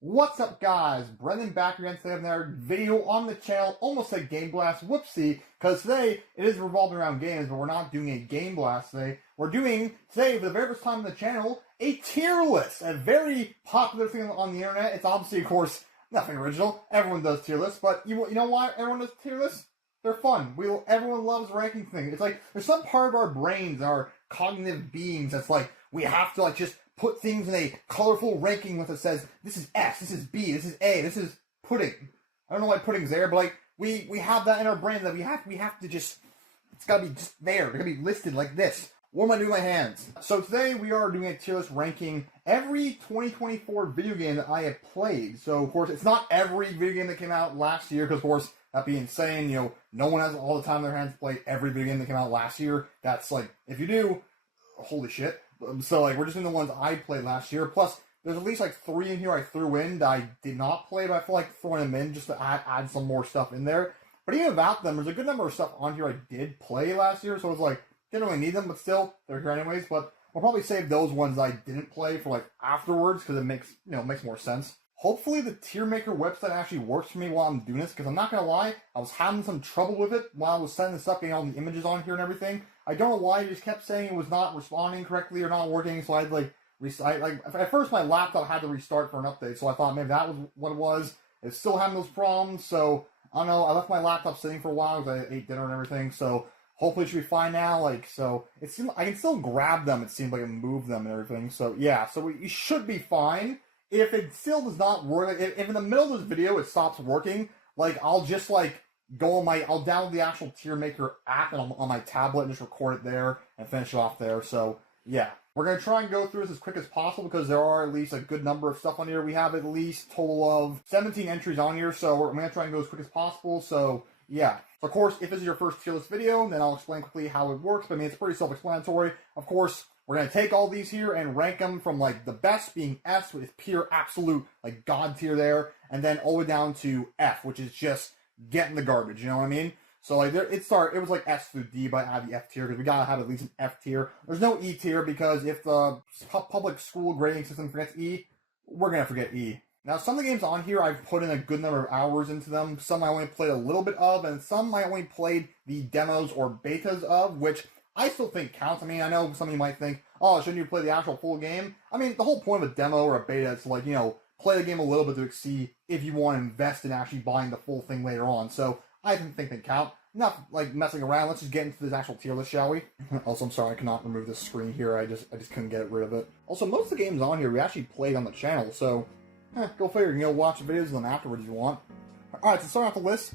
What's up, guys? Brendan back again today with another video on the channel. Almost a Game Blast, whoopsie, because today it is revolving around games, but we're not doing a Game Blast today. We're doing, today, for the very first time on the channel, a tier list. A very popular thing on the internet. It's obviously, of course, nothing original. Everyone does tier lists, but you know why everyone does tier lists? They're fun. Everyone loves ranking things. It's like, there's some part of our brains, our cognitive beings, that's like, we have to just put things in a colorful ranking with it says, this is S, this is B, this is A, this is pudding. I don't know why pudding's there, but we have that in our brain that we have to just, it's gotta be just there. It's gotta be listed like this. What am I doing with my hands? So today we are doing a tier list ranking every 2024 video game that I have played. So of course, it's not every video game that came out last year, because of course, that'd be insane. No one has all the time in their hands to play every video game that came out last year. That's like, if you do, holy shit. So we're just doing the ones I played last year. Plus, there's at least 3 in here I threw in that I did not play, but I feel like throwing them in just to add some more stuff in there. But even without them, there's a good number of stuff on here I did play last year, so it's didn't really need them, but still, they're here anyways. But I'll probably save those ones I didn't play for afterwards, because it makes more sense. Hopefully the tier maker website actually works for me while I'm doing this, because I'm not going to lie, I was having some trouble with it while I was setting this up, getting all the images on here and everything. I don't know why, it just kept saying it was not responding correctly or not working, so I had at first my laptop had to restart for an update, so I thought maybe that was what it was. It's still having those problems, so I don't know, I left my laptop sitting for a while because I ate dinner and everything, so hopefully it should be fine now, so it seems I can still grab them, it seems like, and move them and everything, so yeah, so we should be fine. If it still does not work, if in the middle of this video it stops working, I'll just go on I'll download the actual tier maker app and on my tablet and just record it there and finish it off there. So yeah, we're gonna try and go through this as quick as possible because there are at least a good number of stuff on here. We have at least a total of 17 entries on here, so we're gonna try and go as quick as possible. So yeah. So of course, if this is your first tier list video, then I'll explain quickly how it works. But I mean, it's pretty self-explanatory. Of course, we're going to take all these here and rank them from the best being S, which is pure absolute god tier there, and then all the way down to F, which is just getting the garbage, you know what I mean? So it was S through D, but I have the F tier because we gotta have at least an F tier. There's no E tier because if the public school grading system forgets E, we're gonna forget E. Now, some of the games on here, I've put in a good number of hours into them. Some I only played a little bit of, and some I only played the demos or betas of, which I still think counts. I mean, I know some of you might think, oh, shouldn't you play the actual full game? I mean, the whole point of a demo or a beta is play the game a little bit to see if you want to invest in actually buying the full thing later on. So I think they count. Not messing around. Let's just get into this actual tier list, shall we? Also, I'm sorry I cannot remove this screen here. I just couldn't get rid of it. Also, most of the games on here we actually played on the channel, so go figure. You can go watch the videos of them afterwards if you want. Alright, so starting off the list,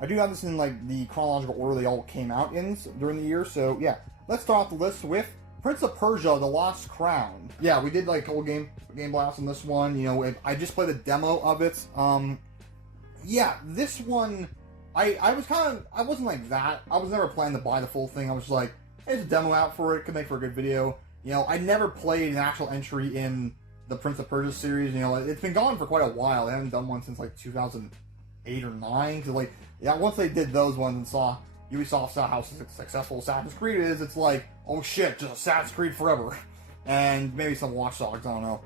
I do have this in the chronological order they all came out in during the year, so yeah. Let's start off the list with Prince of Persia: The Lost Crown. Yeah, we did whole game blast on this one. I just played a demo of it. Yeah, this one, I wasn't like that. I was never planning to buy the full thing. I was just like, hey, there's a demo out for it. Could make for a good video. I never played an actual entry in the Prince of Persia series. It's been gone for quite a while. They haven't done one since 2008 or 9. Cause once they did those ones and saw Ubisoft saw how successful Assassin's Creed is, it's oh shit, just Assassin's Creed forever. And maybe some Watch Dogs, I don't know.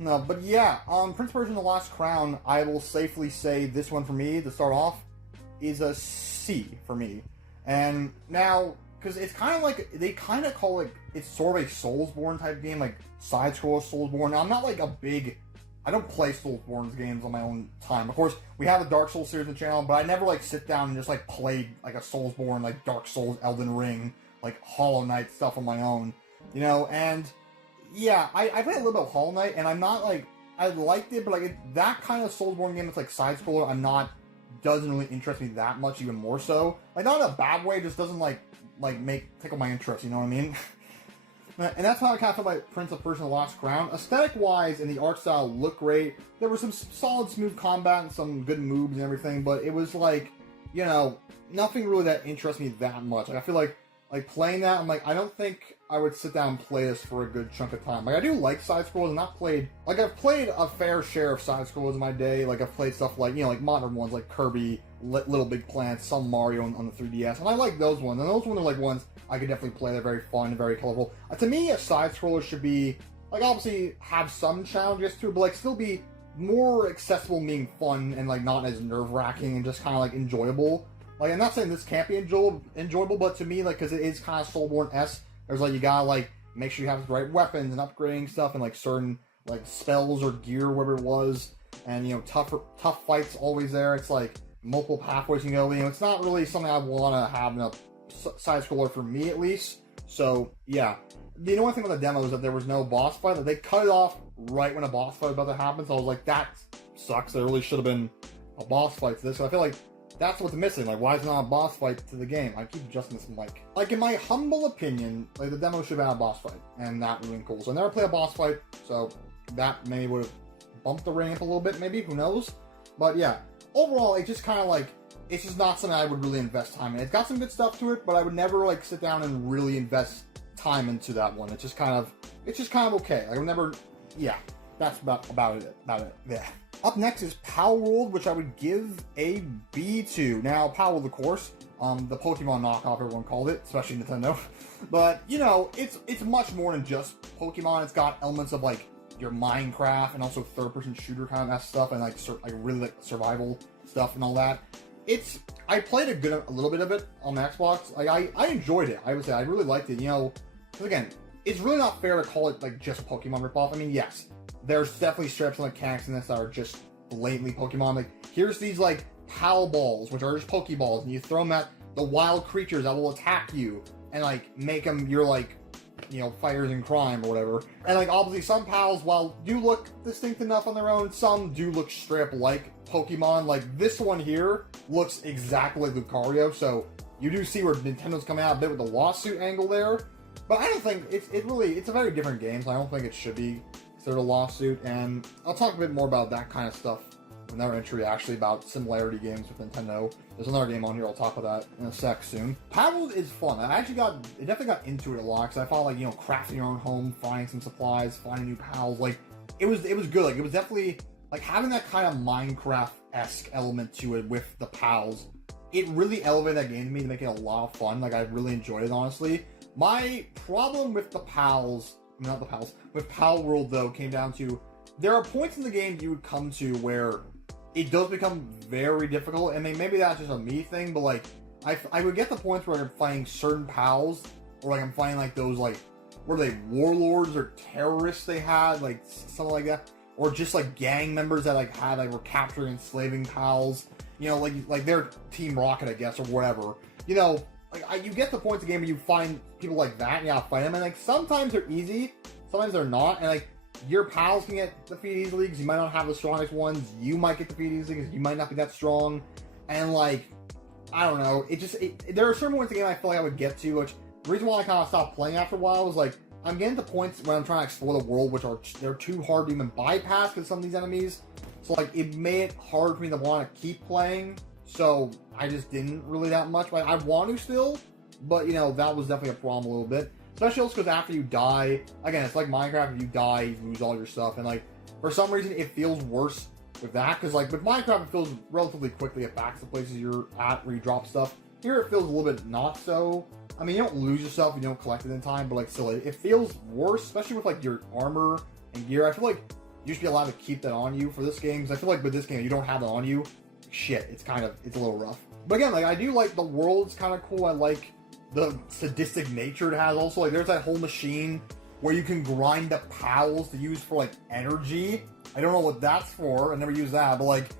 No, but yeah, Prince of Persia: The Lost Crown, I will safely say this one for me, to start off, is a C for me. And now, because it's they call it's sort of a Soulsborne type game, side-scroller Soulsborne. Now, I'm not I don't play Soulsborne games on my own time. Of course, we have a Dark Souls series on the channel, but I never sit down and just play a Soulsborne, Dark Souls, Elden Ring, Hollow Knight stuff on my own. And yeah, I played a little bit of Hollow Knight, and I'm not I liked it, but that kind of Soulsborne game that's side-scroller, doesn't really interest me that much, even more so. Not in a bad way, just doesn't tickle my interest, you know what I mean? And that's how I kind of felt like Prince of Persia: The Lost Crown. Aesthetic-wise, and the art style looked great. There was some solid, smooth combat and some good moves and everything, but it was nothing really that interests me that much. I feel like playing that, I'm I don't think I would sit down and play this for a good chunk of time. I do like side-scrolls, and not played, I've played a fair share of side-scrolls in my day. I've played stuff modern ones like Kirby, Little Big Planet, some Mario on the 3DS, and I like those ones. And those ones are ones I could definitely play. They're very fun and very colorful. To me, a side-scroller should be, obviously have some challenges to it, but still be more accessible, meaning fun and like not as nerve-wracking and just kind of like enjoyable. Like, I'm not saying this can't be enjoyable, but to me, like, because it is kind of Soulborne-esque, there's like, you gotta like make sure you have the right weapons and upgrading stuff and like certain like spells or gear, whatever it was, and you know, tough fights always there. It's like multiple pathways you can go. You know, it's not really something I want to have in a side scroller for me at least. So yeah, the only thing with the demo is that there was no boss fight. That they cut it off right when a boss fight was about to happen. So I was like, that sucks. There really should have been a boss fight to this. So I feel like that's what's missing. Like, why is there not a boss fight to the game? I keep adjusting this mic. Like, in my humble opinion, like, the demo should have had a boss fight, and that would have been cool. So I never played a boss fight, so that maybe would have bumped the rating up a little bit, maybe, who knows? But yeah, overall, it just kind of like, it's just not something I would really invest time in. It's got some good stuff to it, but I would never like sit down and really invest time into that one. It's just kind of okay. Like, I would never, yeah, that's about it. Yeah. Up next is Palworld, which I would give a B to. Now, Palworld, of course, the Pokemon knockoff, everyone called it, especially Nintendo. But, you know, it's much more than just Pokemon. It's got elements of, like, your Minecraft and also third-person shooter kind of stuff and, like really, like, survival stuff and all that. I played a little bit of it on the Xbox. Like, I enjoyed it. I would say I really liked it. You know, because, again, it's really not fair to call it, like, just a Pokemon ripoff. I mean, yes, there's definitely strips and mechanics in this that are just blatantly Pokemon. Like, here's these, like, Pal Balls, which are just Pokeballs, and you throw them at the wild creatures that will attack you, and, like, make them your, like, you know, fighters in crime or whatever. And, like, obviously some Pals, while do look distinct enough on their own, some do look straight up like Pokemon. Like, this one here looks exactly like Lucario, so you do see where Nintendo's coming out a bit with the lawsuit angle there. But I don't think, it's a very different game, so I don't think it should be considered a lawsuit, and I'll talk a bit more about that kind of stuff in our entry, actually, about similarity games with Nintendo. There's another game on here, I'll talk about that in a sec soon. Palworld is fun. I definitely got into it a lot, because I found, like, you know, crafting your own home, finding some supplies, finding new pals, like, it was good. Like, it was definitely, like, having that kind of Minecraft-esque element to it with the pals. It really elevated that game to me to make it a lot of fun. Like, I really enjoyed it, honestly. My problem with with Palworld, though, came down to, there are points in the game you would come to where it does become very difficult, and maybe that's just a me thing, but, like, I would get the points where I'm fighting certain pals, or, like, I'm fighting, like, those, like, were they warlords or terrorists they had, like, something like that, or just, like, gang members that, like, were capturing and enslaving pals, you know, like they're Team Rocket, I guess, or whatever, you know. Like, you get the points of the game where you find people like that, and you gotta fight them, and, like, sometimes they're easy, sometimes they're not, and, like, your pals can get defeated easily because you might not have the strongest ones, you might get defeated easily because you might not be that strong, and, like, I don't know, there are certain points in the game I feel like I would get to, which, the reason why I kind of stopped playing after a while was, like, I'm getting to points when I'm trying to explore the world, which they're too hard to even bypass because of some of these enemies, so, like, it made it hard for me to want to keep playing. So I just didn't really that much. Like, I want to still, but, you know, that was definitely a problem a little bit. Especially also because after you die, again, it's like Minecraft, if you die, you lose all your stuff. And, like, for some reason, it feels worse with that. Because, like, with Minecraft, it feels relatively quickly it backs the places you're at where you drop stuff. Here, it feels a little bit not so. I mean, you don't lose yourself, you don't collect it in time, but, like, still, it feels worse, especially with, like, your armor and gear. I feel like you should be allowed to keep that on you for this game. Because I feel like with this game, you don't have it on you. Shit, it's a little rough. But again, like, I do like the world's kind of cool. I like the sadistic nature it has. Also, like, there's that whole machine where you can grind up pals to use for, like, energy. I don't know what that's for. I never used that, but, like,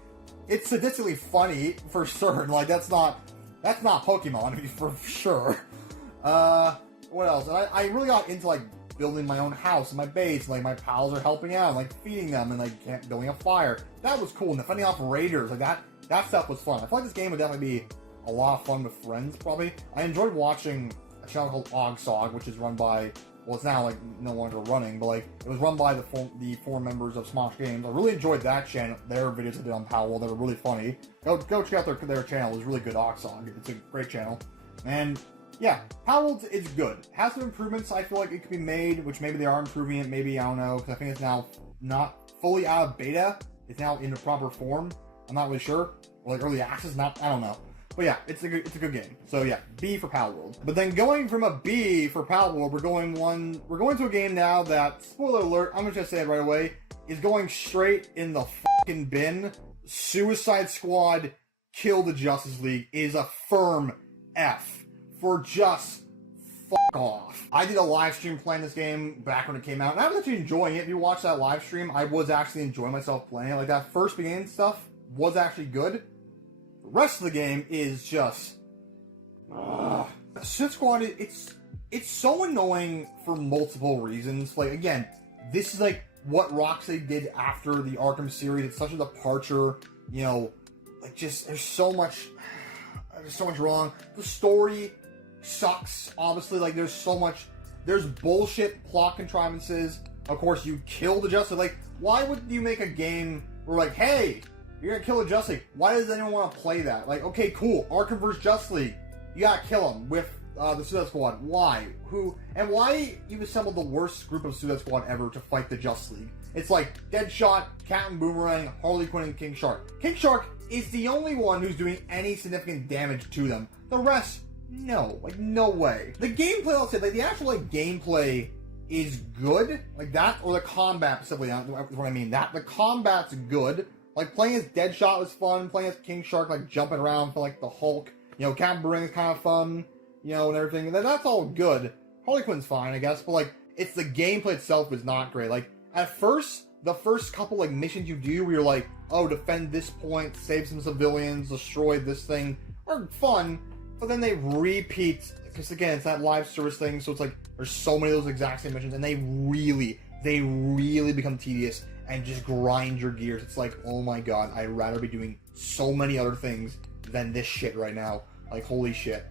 it's sadistically funny for certain. Like, that's not Pokemon for sure. What else? And I really got into, like, building my own house and my base. Like, my pals are helping out, like, feeding them and, like, building a fire. That was cool. And fending off raiders, like, that stuff was fun. I feel like this game would definitely be a lot of fun with friends, probably. I enjoyed watching a channel called Ogsog, which is run by, well, it's now, like, no longer running, but, like, it was run by the four members of Smosh Games. I really enjoyed that channel, their videos they did on Palworld. They were really funny. Go check out their channel. It was really good, Ogsog. It's a great channel. And, yeah, Palworld is good. It has some improvements I feel like it could be made, which maybe they are improving it, maybe, I don't know, because I think it's now not fully out of beta. It's now in the proper form. I'm not really sure. Or, like, early access, I don't know. But yeah, it's a good game. So yeah, B for Palworld. But then going from a B for Palworld, we're going to a game now that, spoiler alert, I'm just gonna say it right away, is going straight in the fucking bin. Suicide Squad Kill the Justice League is a firm F for just fuck off. I did a live stream playing this game back when it came out, and I was actually enjoying it. If you watch that live stream, I was actually enjoying myself playing it. Like, that first beginning stuff was actually good. The rest of the game is just... Suicide Squad, it's so annoying for multiple reasons. Like, again, this is like what Rocksteady did after the Arkham series. It's such a departure, you know, like, just, there's so much wrong. The story sucks, obviously. Like, there's bullshit plot contrivances. Of course, you kill the Justice. Like, why would you make a game where, like, hey, you're gonna kill the Justice League? Why does anyone want to play that? Like, okay, cool, Arkham vs. Justice League, you gotta kill him with the Suicide Squad. Why? Who? And why you assembled the worst group of Suicide Squad ever to fight the Justice League? It's like Deadshot, Captain Boomerang, Harley Quinn, and King Shark. King Shark is the only one who's doing any significant damage to them. The rest, no. Like, no way. The gameplay, I'll say, like, the actual, like, gameplay is good. Like, that, or the combat, specifically, that's what I mean. The combat's good. Like, playing as Deadshot was fun. Playing as King Shark, like, jumping around for, like, the Hulk. You know, Captain Boomerang is kind of fun. You know, and everything. That's all good. Harley Quinn's fine, I guess, but, like, it's the gameplay itself is not great. Like, at first, the first couple, like, missions you do where you're like, oh, defend this point, save some civilians, destroy this thing, are fun, but then they repeat, because, again, it's that live service thing, so it's like, there's so many of those exact same missions, and they really become tedious and just grind your gears. It's like, oh my god, I'd rather be doing so many other things than this shit right now. Like, holy shit.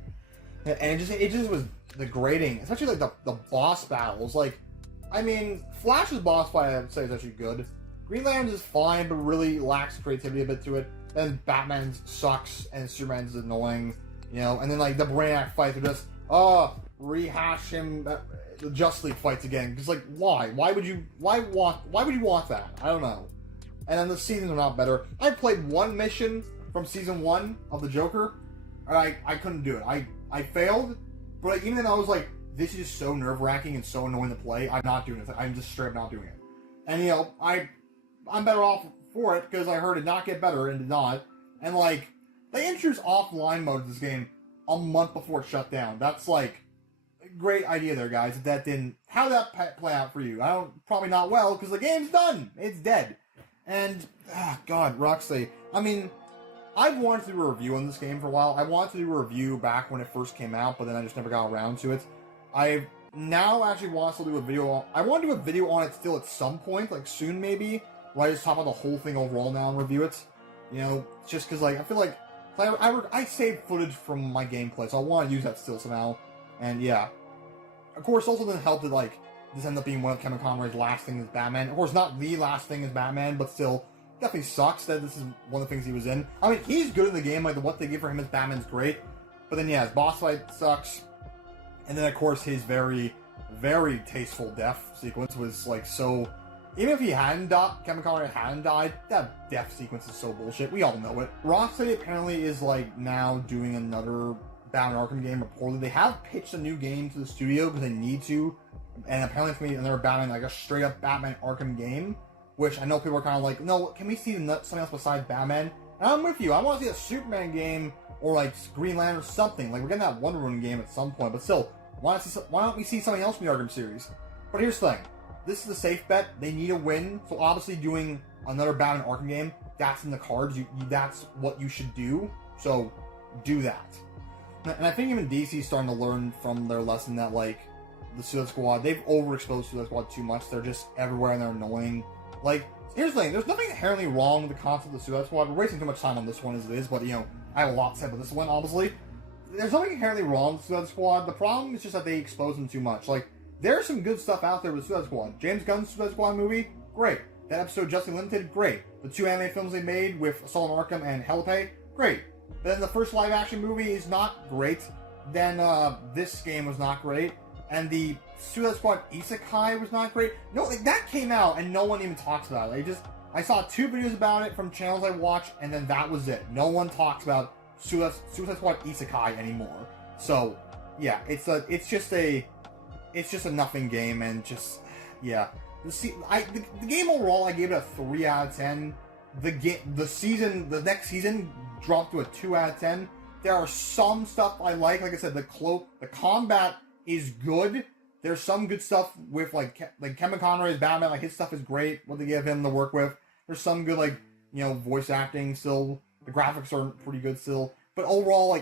And it just was degrading, especially like the boss battles. Like, I mean, Flash's boss fight, I would say, is actually good. Green Lantern's is fine, but really lacks creativity a bit to it. Then Batman's sucks, and Superman's is annoying, you know. And then, like, the Brainiac fights are just, rehash him, the Justice League fights again. Because, like, why? Why would you want that? I don't know. And then the seasons are not better. I played one mission from season 1 of the Joker, and I couldn't do it. I failed, but, like, even then I was like, this is so nerve-wracking and so annoying to play, I'm not doing it. I'm just straight up not doing it. And, you know, I'm better off for it, because I heard it not get better, and did not. And, like, they introduced offline mode to this game a month before it shut down. That's, like, a great idea there, guys. If that didn't... How did that play out for you? Probably not well, because the game's done. It's dead. And, God, Rocksteady. I mean, I've wanted to do a review on this game for a while. I wanted to do a review back when it first came out, but then I just never got around to it. I now actually want to do a video on... I want to do a video on it still at some point, like soon maybe, where I just talk about the whole thing overall now and review it. You know, just because, like, I feel like I saved footage from my gameplay, so I want to use that still somehow. And yeah. Of course, also didn't help that, like, this ended up being one of Kevin Conroy's last things as Batman. Of course, not the last thing as Batman, but still... Definitely sucks that this is one of the things he was in. I mean, he's good in the game, like, what they give for him as Batman's great. But then, yeah, his boss fight sucks. And then, of course, his very, very tasteful death sequence was, like, so... Even if he hadn't died, Kevin Conroy hadn't died, that death sequence is so bullshit. We all know it. Rocksteady apparently is, like, now doing another Batman Arkham game, reportedly. They have pitched a new game to the studio, because they need to. And apparently it's going to be another Batman, like, a straight-up Batman Arkham game. Which I know people are kind of like, no, can we see something else besides Batman? And I'm with you. I want to see a Superman game or, like, Green Lantern or something. Like, we're getting that Wonder Woman game at some point. But still, why don't we see something else from the Arkham series? But here's the thing. This is a safe bet. They need a win. So obviously doing another Batman Arkham game, that's in the cards. That's what you should do. So do that. And I think even DC's starting to learn from their lesson that, like, the Suicide Squad, they've overexposed Suicide Squad too much. They're just everywhere and they're annoying. Like, here's the thing, there's nothing inherently wrong with the concept of the Suicide Squad. We're wasting too much time on this one as it is, but, you know, I have a lot to say about this one, obviously. There's nothing inherently wrong with Suicide Squad. The problem is just that they expose them too much. Like, there's some good stuff out there with Suicide Squad. James Gunn's Suicide Squad movie, great. That episode of Justice Limited, great. The 2 anime films they made with Assault on Arkham and Hellpay, great. Then the first live-action movie is not great. Then this game was not great. And the Suicide Squad Isekai was not great. No, like, that came out and no one even talks about it. I saw 2 videos about it from channels I watch, and then that was it. No one talks about Suicide Squad Isekai anymore. So, yeah, it's just a nothing game, and just, yeah. The game overall, I gave it a 3 out of 10. The next season dropped to a 2 out of 10. There are some stuff I like. Like I said, the combat is good. There's some good stuff with like Kevin Conroy's Batman. Like his stuff is great. What they give him to work with. There's some good voice acting still. The graphics are pretty good still. But overall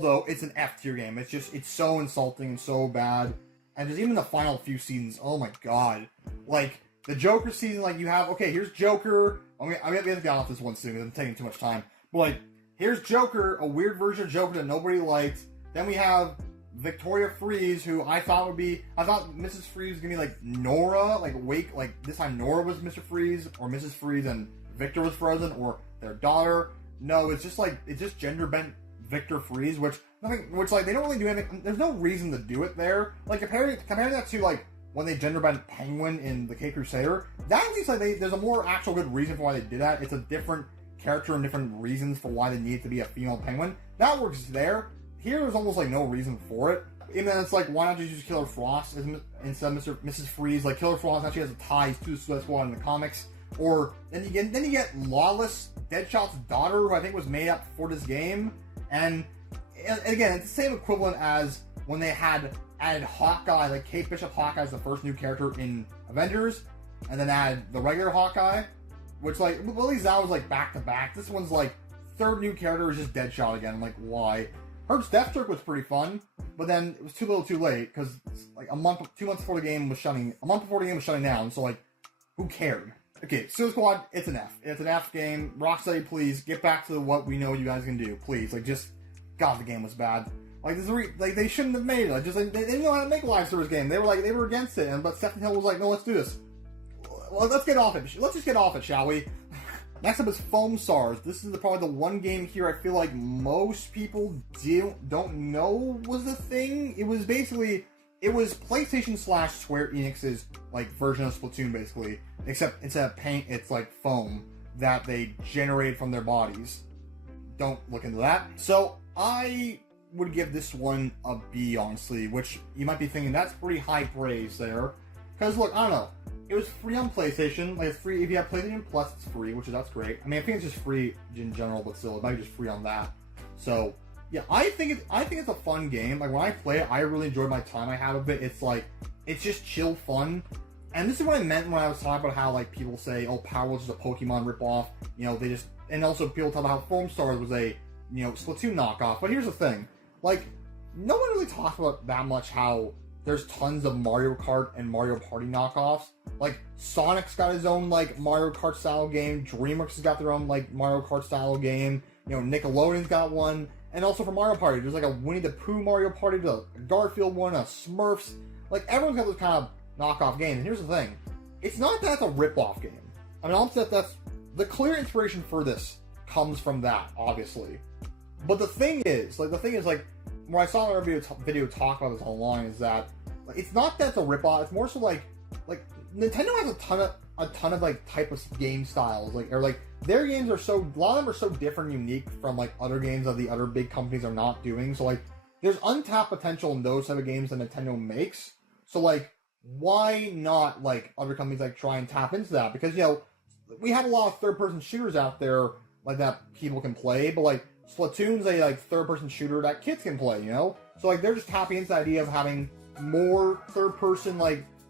though, it's an F tier game. It's so insulting and so bad. And just even the final few seasons, oh my god. Like, the Joker season, here's Joker. I'm gonna get off this one soon because I'm taking too much time. But here's Joker, a weird version of Joker that nobody liked. Then we have Victoria Freeze, who I thought Mrs. Freeze was gonna be Nora, this time Nora was Mr. Freeze, or Mrs. Freeze and Victor was Frozen, or their daughter. No, it's just gender bent Victor Freeze, which they don't really do anything. There's no reason to do it there. Comparing that to when they gender bent Penguin in the K Crusader, that at least there's a more actual good reason for why they did that. It's a different character and different reasons for why they need to be a female Penguin. That works there. Here, there's almost no reason for it. And then it's why not just use Killer Frost instead of Mrs. Freeze? Killer Frost actually has ties to the Suicide Squad in the comics. Or then you get Lawless, Deadshot's daughter, who I think was made up for this game. And again, it's the same equivalent as when they had added Hawkeye, Kate Bishop Hawkeye as the first new character in Avengers, and then added the regular Hawkeye, which at least that was back to back. This one's third new character is just Deadshot again. Why? Herb's Deathstroke was pretty fun, but then it was too little too late, because 2 months before the game was shutting down, so who cared? Okay, Suicide Squad, it's an F. It's an F game. Rocksteady, please, get back to what we know you guys can do. Please, God, the game was bad. They shouldn't have made it. They didn't know how to make a live service game. They were against it, but Stephen Hill was no, let's do this. Well, let's get off it. Let's just get off it, shall we? Next up is Foam Stars. This is probably the one game here I feel like most people don't know was a thing. It was PlayStation / Square Enix's version of Splatoon, basically. Except instead of paint, it's foam that they generate from their bodies. Don't look into that. So I would give this one a B, honestly, which you might be thinking that's pretty high praise there. Because look, I don't know. It was free on PlayStation. It's free if you have PlayStation Plus. It's free, that's great. I think it's just free in general, but still, it might be just free on that. So yeah, I think it's a fun game. When I play it, I really enjoy my time I have of it. It's just chill fun. And this is what I meant when I was talking about how people say, "Oh, Power was just a Pokemon ripoff." And also people talk about how Foam Stars was a Splatoon knockoff. But here's the thing, no one really talks about that much how there's tons of Mario Kart and Mario Party knockoffs. Sonic's got his own Mario Kart style game. DreamWorks has got their own Mario Kart style game. Nickelodeon's got one. And also for Mario Party, there's a Winnie the Pooh Mario Party, a Garfield one, a Smurfs. Everyone's got those kind of knockoff games. And here's the thing, it's not that it's a rip-off game. Obviously that's the clear inspiration for this comes from that, obviously. But the thing is, when I saw another video talk about this online, is that it's not that it's a rip-off. It's more so Nintendo has a ton of type of game styles, their games are a lot of them are so different and unique from other games that the other big companies are not doing. So there's untapped potential in those type of games that Nintendo makes. So why not other companies try and tap into that? Because we have a lot of third-person shooters out there that people can play, but Splatoon's a third-person shooter that kids can play, So they're just tapping into the idea of having more third-person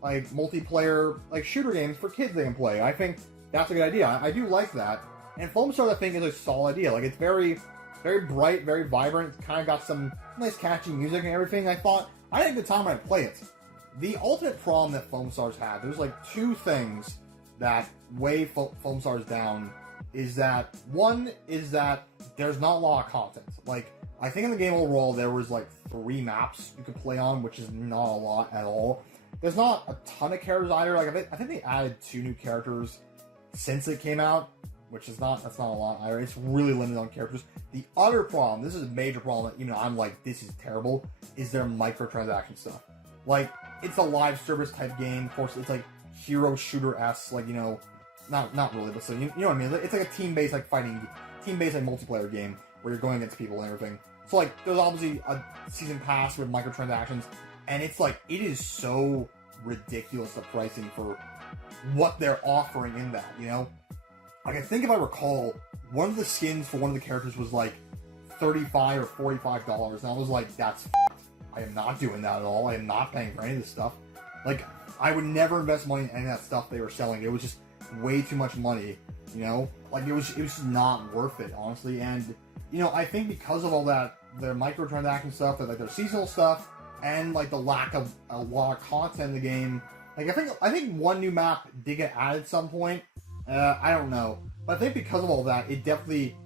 multiplayer shooter games for kids they can play. I think that's a good idea. I do like that. And Foam Stars, I think, is a solid idea. It's very, very bright, very vibrant. It's kind of got some nice catchy music and everything. I had a good time when I play it. The ultimate problem that Foam Stars had, there's two things that weigh Foam Stars down. Is that one is that there's not a lot of content. I think in the game overall there was 3 maps you could play on, which is not a lot at all. There's not a ton of characters either. I think they added 2 new characters since it came out, that's not a lot either. It's really limited on characters. The other problem, this is a major problem that I'm this is terrible, is their microtransaction stuff. It's a live service type game. Of course, it's hero shooter-esque, not really, but so you know what I mean. It's a team-based fighting, team-based multiplayer game where you're going against people and everything. So there's obviously a season pass with microtransactions, and it's it is so ridiculous the pricing for what they're offering in that, you know? Like, I think if I recall, one of the skins for one of the characters was like $35 or $45, and I was like, that's f***ed. I am not doing that at all. I am not paying for any of this stuff. Like, I would never invest money in any of that stuff they were selling. It was just way too much money, you know? Like, it was just not worth it, honestly. And, you know, I think because of all that, their microtransaction stuff, like their seasonal stuff, and like the lack of a lot of content in the game, like I think one new map did get added at some point. I don't know, but I think because of all that, it definitely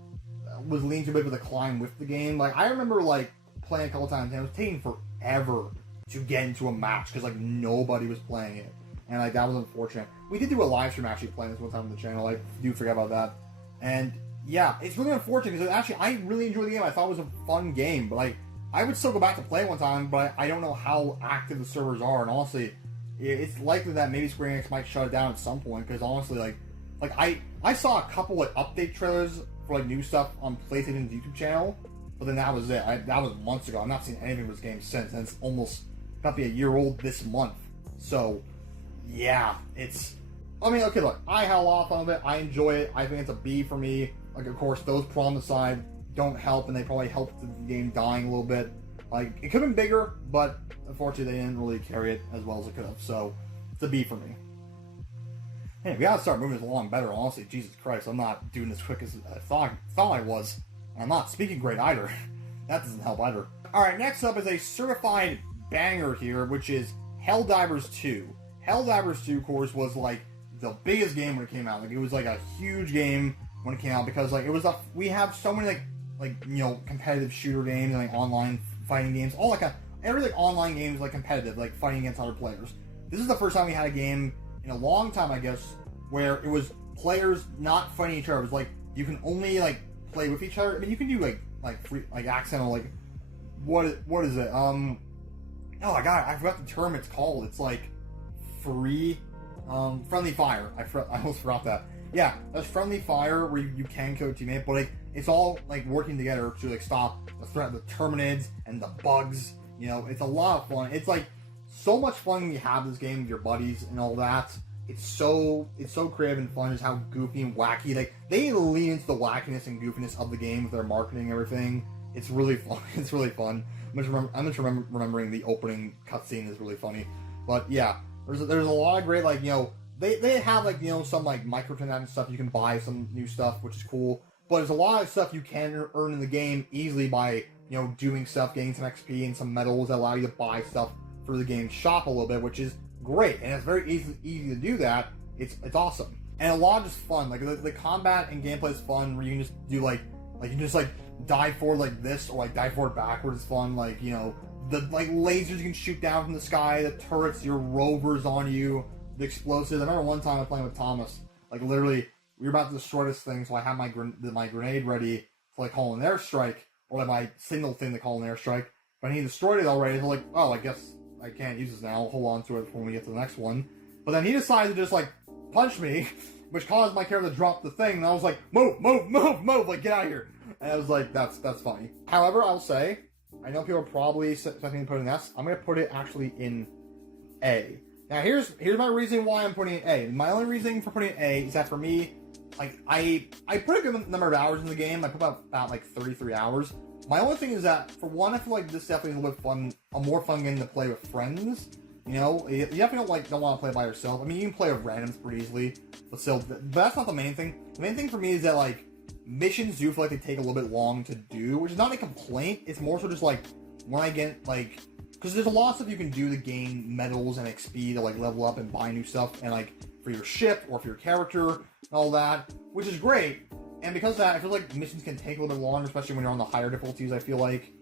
was leaning to a bit of a decline with the game. Like, I remember like playing a couple times, and it was taking forever to get into a match because like nobody was playing it, and like that was unfortunate. We did do a live stream actually playing this one time on the channel. I do forget about that, and yeah, it's really unfortunate because actually I really enjoyed the game. I thought it was a fun game, but like I would still go back to play one time, but I don't know how active the servers are, and honestly, it's likely that maybe Square Enix might shut it down at some point because honestly, like I saw a couple like update trailers for like new stuff on PlayStation's YouTube channel, but then that was it. That was months ago. I've not seen anything of this game since, and it's almost about to be a year old this month. So yeah, it's. I mean, okay, look, I had a lot of fun with it. I enjoy it. I think it's a B for me. Like, of course, those problems aside don't help, and they probably helped the game dying a little bit. Like, it could have been bigger, but unfortunately, they didn't really carry it as well as it could have. So it's a B for me. Hey, we gotta start moving this along better, honestly. Jesus Christ, I'm not doing as quick as I thought I was. And I'm not speaking great either. That doesn't help either. Alright, next up is a certified banger here, which is Helldivers 2. Helldivers 2, of course, was like the biggest game when it came out. Like, it was like a huge game when it came out because like it was we have so many like you know, competitive shooter games and like online fighting games, all like every like online game is like competitive, like fighting against other players. This is the first time we had a game in a long time, I guess, where it was players not fighting each other. It was like you can only like play with each other. I mean, you can do like free, like accidental, like what is it? Oh my god, I forgot the term it's called. It's like free, friendly fire. I almost forgot that. Yeah, that's friendly fire where you can kill a teammate, but like it's all like working together to like stop the threat, the Terminids and the bugs. You know, it's a lot of fun. It's like so much fun when you have this game with your buddies and all that. It's so creative and fun. Just how goofy and wacky. Like they lean into the wackiness and goofiness of the game with their marketing and everything. It's really fun. It's really fun. I'm just remembering the opening cutscene is really funny. But yeah, there's a lot of great, like, you know, they have like, you know, some like microtransaction stuff you can buy, some new stuff which is cool. But there's a lot of stuff you can earn in the game easily by, you know, doing stuff, getting some XP and some medals that allow you to buy stuff through the game shop a little bit, which is great, and it's very easy to do that. It's awesome, and a lot of just fun. Like the combat and gameplay is fun, where you can just do like you can just like dive forward like this, or like dive forward backwards is fun. Like, you know, the like lasers you can shoot down from the sky, the turrets, your rovers on you, the explosives. I remember one time I was playing with Thomas. Like literally, we were about to destroy this thing, so I had my grenade ready to like call an airstrike, or like my signal thing to call an airstrike. But he destroyed it already. So like, oh, I guess I can't use this now. I'll hold on to it when we get to the next one. But then he decided to just like punch me, which caused my character to drop the thing. And I was like, move, like get out of here. And I was like, that's funny. However, I'll say, I know people are probably expecting to put it in S. I'm gonna put it actually in A. Now here's my reason why I'm putting it in A. My only reason for putting it in A is that for me, like I put a good number of hours in the game. I put about like 33 hours. My only thing is that, for one, I feel like this definitely is a little bit fun, a more fun game to play with friends. You know, you definitely don't want to play by yourself. I mean, you can play with randoms pretty easily, but still, but that's not the main thing. The main thing for me is that, like, missions do feel like they take a little bit long to do, which is not a complaint. It's more so just, like, when I get, like, because there's a lot of stuff you can do to gain medals and XP to, like, level up and buy new stuff, and, like, for your ship or for your character and all that, which is great. And because of that, I feel like missions can take a little bit longer, especially when you're on the higher difficulties, I feel like.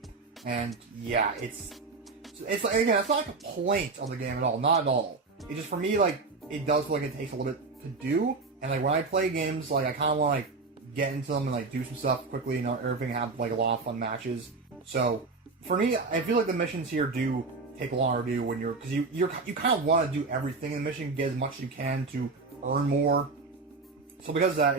And yeah, it's like, again, it's not a complaint of the game at all, not at all. It's just, for me, like, it does feel like it takes a little bit to do. And like when I play games, like I kind of want to like get into them and like do some stuff quickly, you know, everything, have like a lot of fun matches. So for me, I feel like the missions here do take longer to do when you're, because you kind of want to do everything in the mission, get as much as you can to earn more. So because of that,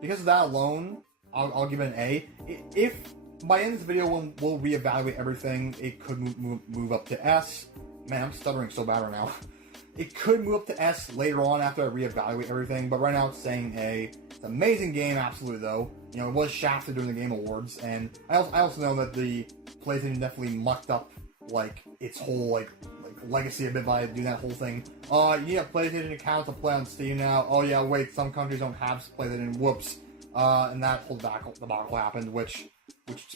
because of that alone, I'll give it an A. If by the end of this video we'll reevaluate everything, it could move up to S. Man, I'm stuttering so bad right now. It could move up to S later on after I reevaluate everything, but right now it's saying A. It's an amazing game, absolutely, though. You know, it was shafted during the Game Awards, and I also know that the PlayStation definitely mucked up, like, its whole, like legacy a bit by doing that whole thing. You need a PlayStation account to play on Steam now. Oh yeah, wait, some countries don't have PlayStation. Whoops. And that whole debacle happened, which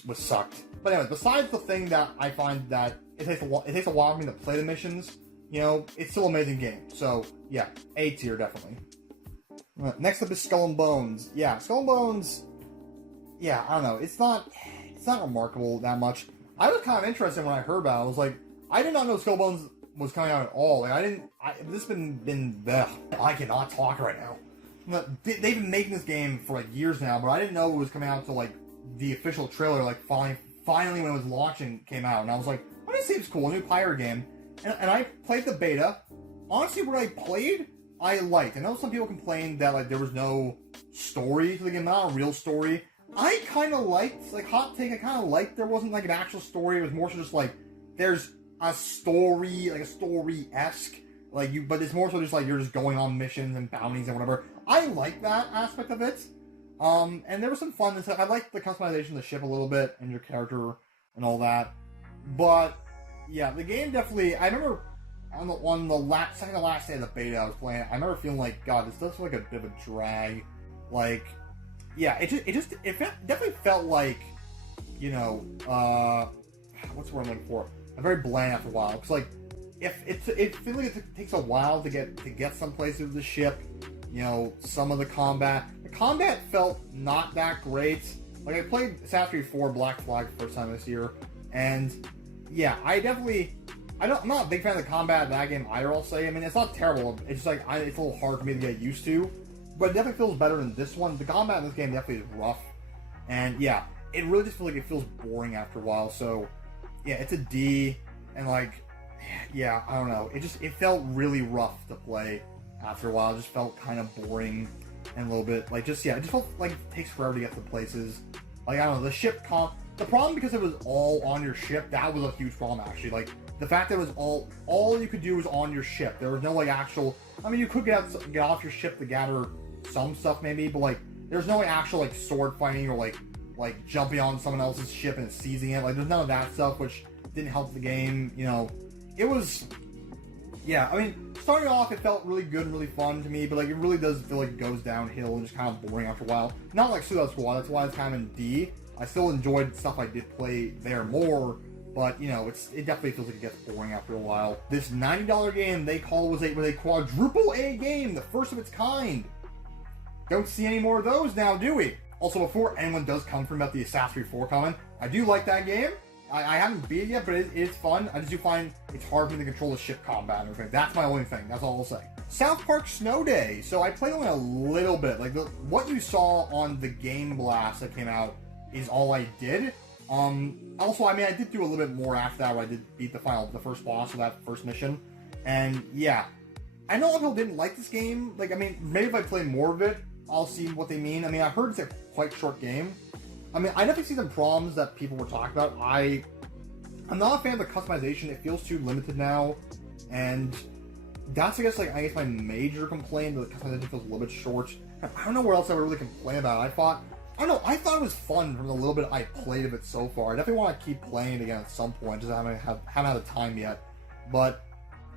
was sucked. But anyway, besides the thing that I find that it takes a while for me to play the missions, you know, it's still an amazing game. So yeah, A tier definitely. Next up is Skull and Bones. Yeah, Skull and Bones. Yeah, I don't know. It's not remarkable that much. I was kind of interested when I heard about it. I was like, I did not know Skull and Bones was coming out at all. Like, this been I cannot talk right now. They've been making this game for like years now, but I didn't know it was coming out until like the official trailer, like finally when it was launching came out, and I was like, oh, this seems cool, a new pirate game. And I played the beta. Honestly, what I played, I liked. I know some people complained that like there was no story to the game, not a real story. I kind of liked, like, hot take, I kind of liked there wasn't like an actual story. It was more so just like there's a story, like a story-esque, like but it's more so just like you're just going on missions and bounties and whatever. I like that aspect of it. And there was some fun stuff. I liked the customization of the ship a little bit and your character and all that. But yeah, the game definitely. I remember on the second to last day of the beta I was playing, I remember feeling like, God, this does feel like a bit of a drag. Like, yeah, it definitely felt like, you know, what's the word I'm looking for? Very bland after a while. Because like, if it feels like it takes a while to get some places with the ship. You know, some of the combat felt not that great. Like, I played Assassin's Creed 4 Black Flag the first time this year, and yeah, I'm not a big fan of the combat in that game either, I'll say. I mean, it's not terrible. It's just like, it's a little hard for me to get used to, but it definitely feels better than this one. The combat in this game definitely is rough, and yeah, it really just feels like it feels boring after a while. So yeah, it's a D, and like, yeah, I don't know. It felt really rough to play after a while. It just felt kind of boring and a little bit like, just, yeah, it just felt like it takes forever to get to places. Like, I don't know, the ship the problem, because it was all on your ship, that was a huge problem actually. Like, the fact that it was all you could do was on your ship. There was no like actual, I mean, you could get off your ship to gather some stuff maybe, but like, there's no actual like sword fighting or like jumping on someone else's ship and seizing it. Like, there's none of that stuff, which didn't help the game. You know, it was, yeah, I mean, starting off, it felt really good and really fun to me, but like, it really does feel like it goes downhill and just kind of boring after a while. Not like Suicide Squad, that's why it's kind of in D. I still enjoyed stuff I did play there more, but you know, it definitely feels like it gets boring after a while. This $90 game they call was a quadruple A game, the first of its kind. Don't see any more of those now, do we? Also, before anyone does come from about the Assassin's Creed 4 comment, I do like that game. I haven't beat it yet, but it is fun. I just do find it's hard for me to control the ship combat and everything. That's my only thing. That's all I'll say. South Park Snow Day. So I played only a little bit. Like, what you saw on the Game Blast that came out is all I did. Also, I mean, I did do a little bit more after that, where I did beat the first boss of that first mission. And yeah, I know a lot of people didn't like this game. Like, I mean, maybe if I play more of it, I'll see what they mean. I mean, I heard it's a quite short game. I mean, I definitely see the problems that people were talking about. I'm not a fan of the customization. It feels too limited now, and that's I guess my major complaint. The customization feels a little bit short. I don't know where else I would really complain about. I thought it was fun from the little bit I played of it so far. I definitely want to keep playing it again at some point. Just haven't had the time yet. But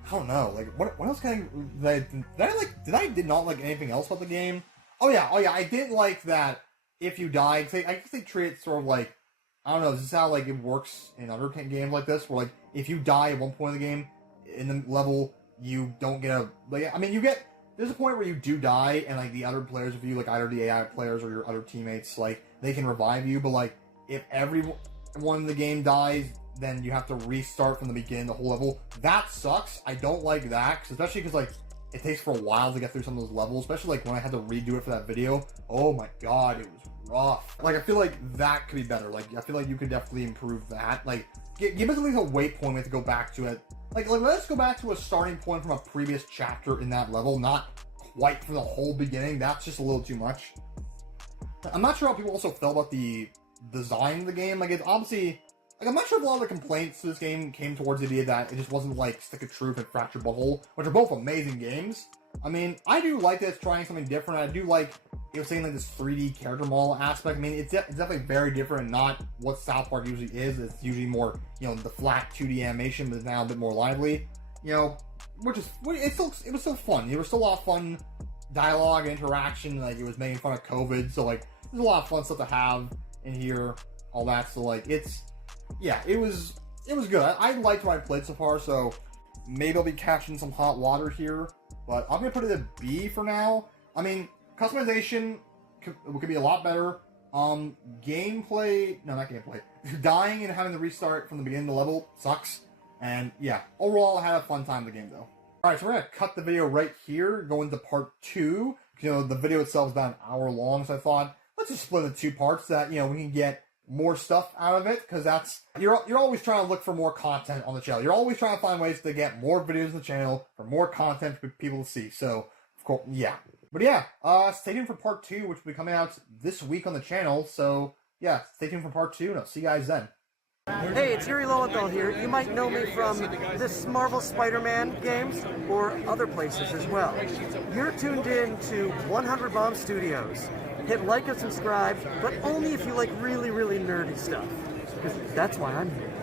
I don't know. Like, what else did I not like anything else about the game? Oh yeah. I didn't like that. If you die, I guess they treat it sort of like, I don't know, this is how like it works in other games like this, where like, if you die at one point in the game, in the level, you don't get there's a point where you do die, and like the other players with you, like either the AI players or your other teammates, like, they can revive you, but like, if everyone in the game dies, then you have to restart from the beginning, the whole level. That sucks. I don't like that, especially because like, it takes for a while to get through some of those levels, especially like when I had to redo it for that video. Oh my god, it was rough. Like, I feel like that could be better. Like, I feel like you could definitely improve that. Like, give us at least a waypoint we have to go back to it. Like, let's go back to a starting point from a previous chapter in that level, not quite from the whole beginning. That's just a little too much. I'm not sure how people also felt about the design of the game. Like, it's obviously, Like, I'm not sure if a lot of the complaints to this game came towards the idea that it just wasn't like Stick of Truth and Fractured Butthole, which are both amazing games. I mean, I do like that it's trying something different. I do like it was saying like this 3D character model aspect. I mean, it's definitely very different and not what South Park usually is. It's usually more, you know, the flat 2D animation, but it's now a bit more lively. You know, it was still fun. It was still a lot of fun dialogue and interaction. Like, it was making fun of COVID, so like there's a lot of fun stuff to have in here, all that. So like it was good. I liked what I played so far, so maybe I'll be catching some hot water here, but I'm gonna put it at B for now. I mean, customization could be a lot better. Gameplay, no, not gameplay. Dying and having to restart from the beginning of the level sucks. And yeah, overall, I had a fun time with the game though. Alright, so we're gonna cut the video right here, go into part 2. You know, the video itself is about an hour long, so I thought, let's just split it into 2 parts so that, you know, we can get more stuff out of it, because that's, you're always trying to look for more content on the channel. You're always trying to find ways to get more videos on the channel, for more content for people to see. So, of course, yeah. But yeah, stay tuned for part 2, which will be coming out this week on the channel. So, yeah, stay tuned for part 2, and I'll see you guys then. Hey, it's Yuri Lowenthal here. You might know me from this Marvel Spider-Man games or other places as well. You're tuned in to 100 Bomb Studios. Hit like and subscribe, but only if you like really, really nerdy stuff. Because that's why I'm here.